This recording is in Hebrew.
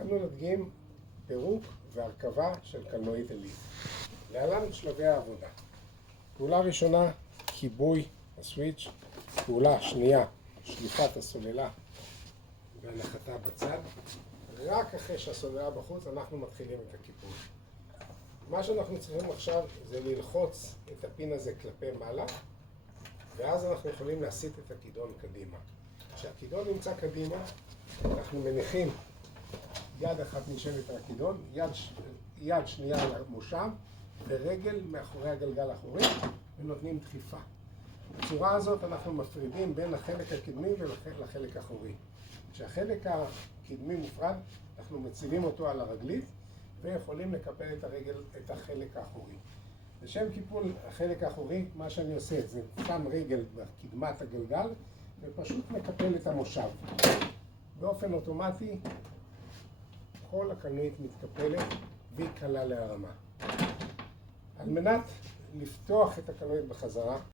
אנו נדגים פירוק והרכבה של קלנועית עילית. להלן שלבי העבודה. פעולה ראשונה, כיבוי הסוויץ'. פעולה שנייה, שליפת הסוללה והנחתה בצד. רק אחרי שהסוללה בחוץ אנחנו מתחילים את הכיבוי. מה שאנחנו צריכים עכשיו זה ללחוץ את הפין הזה כלפי מעלה, ואז אנחנו יכולים להסיט את הכידון קדימה. כשהכידון נמצא קדימה, אנחנו מניחים יד אחת נשבת על הכידון, יד שנייה על המושב, ורגל מאחורי הגלגל האחורי, ונותנים דחיפה. בצורה הזאת אנחנו מפרידים בין החלק הקדמי ולחלק האחורי. כשהחלק הקדמי מופרד, אנחנו מציבים אותו על הרגלית, ויכולים לקפל את החלק האחורי. לשם קיפול החלק האחורי, מה שאני עושה זה שם רגל בקדמת הגלגל, ופשוט מקפל את המושב. באופן אוטומטי, כל הקלנועית מתקפלת והיא קלה להרמה. על מנת לפתוח את הקלנועית בחזרה,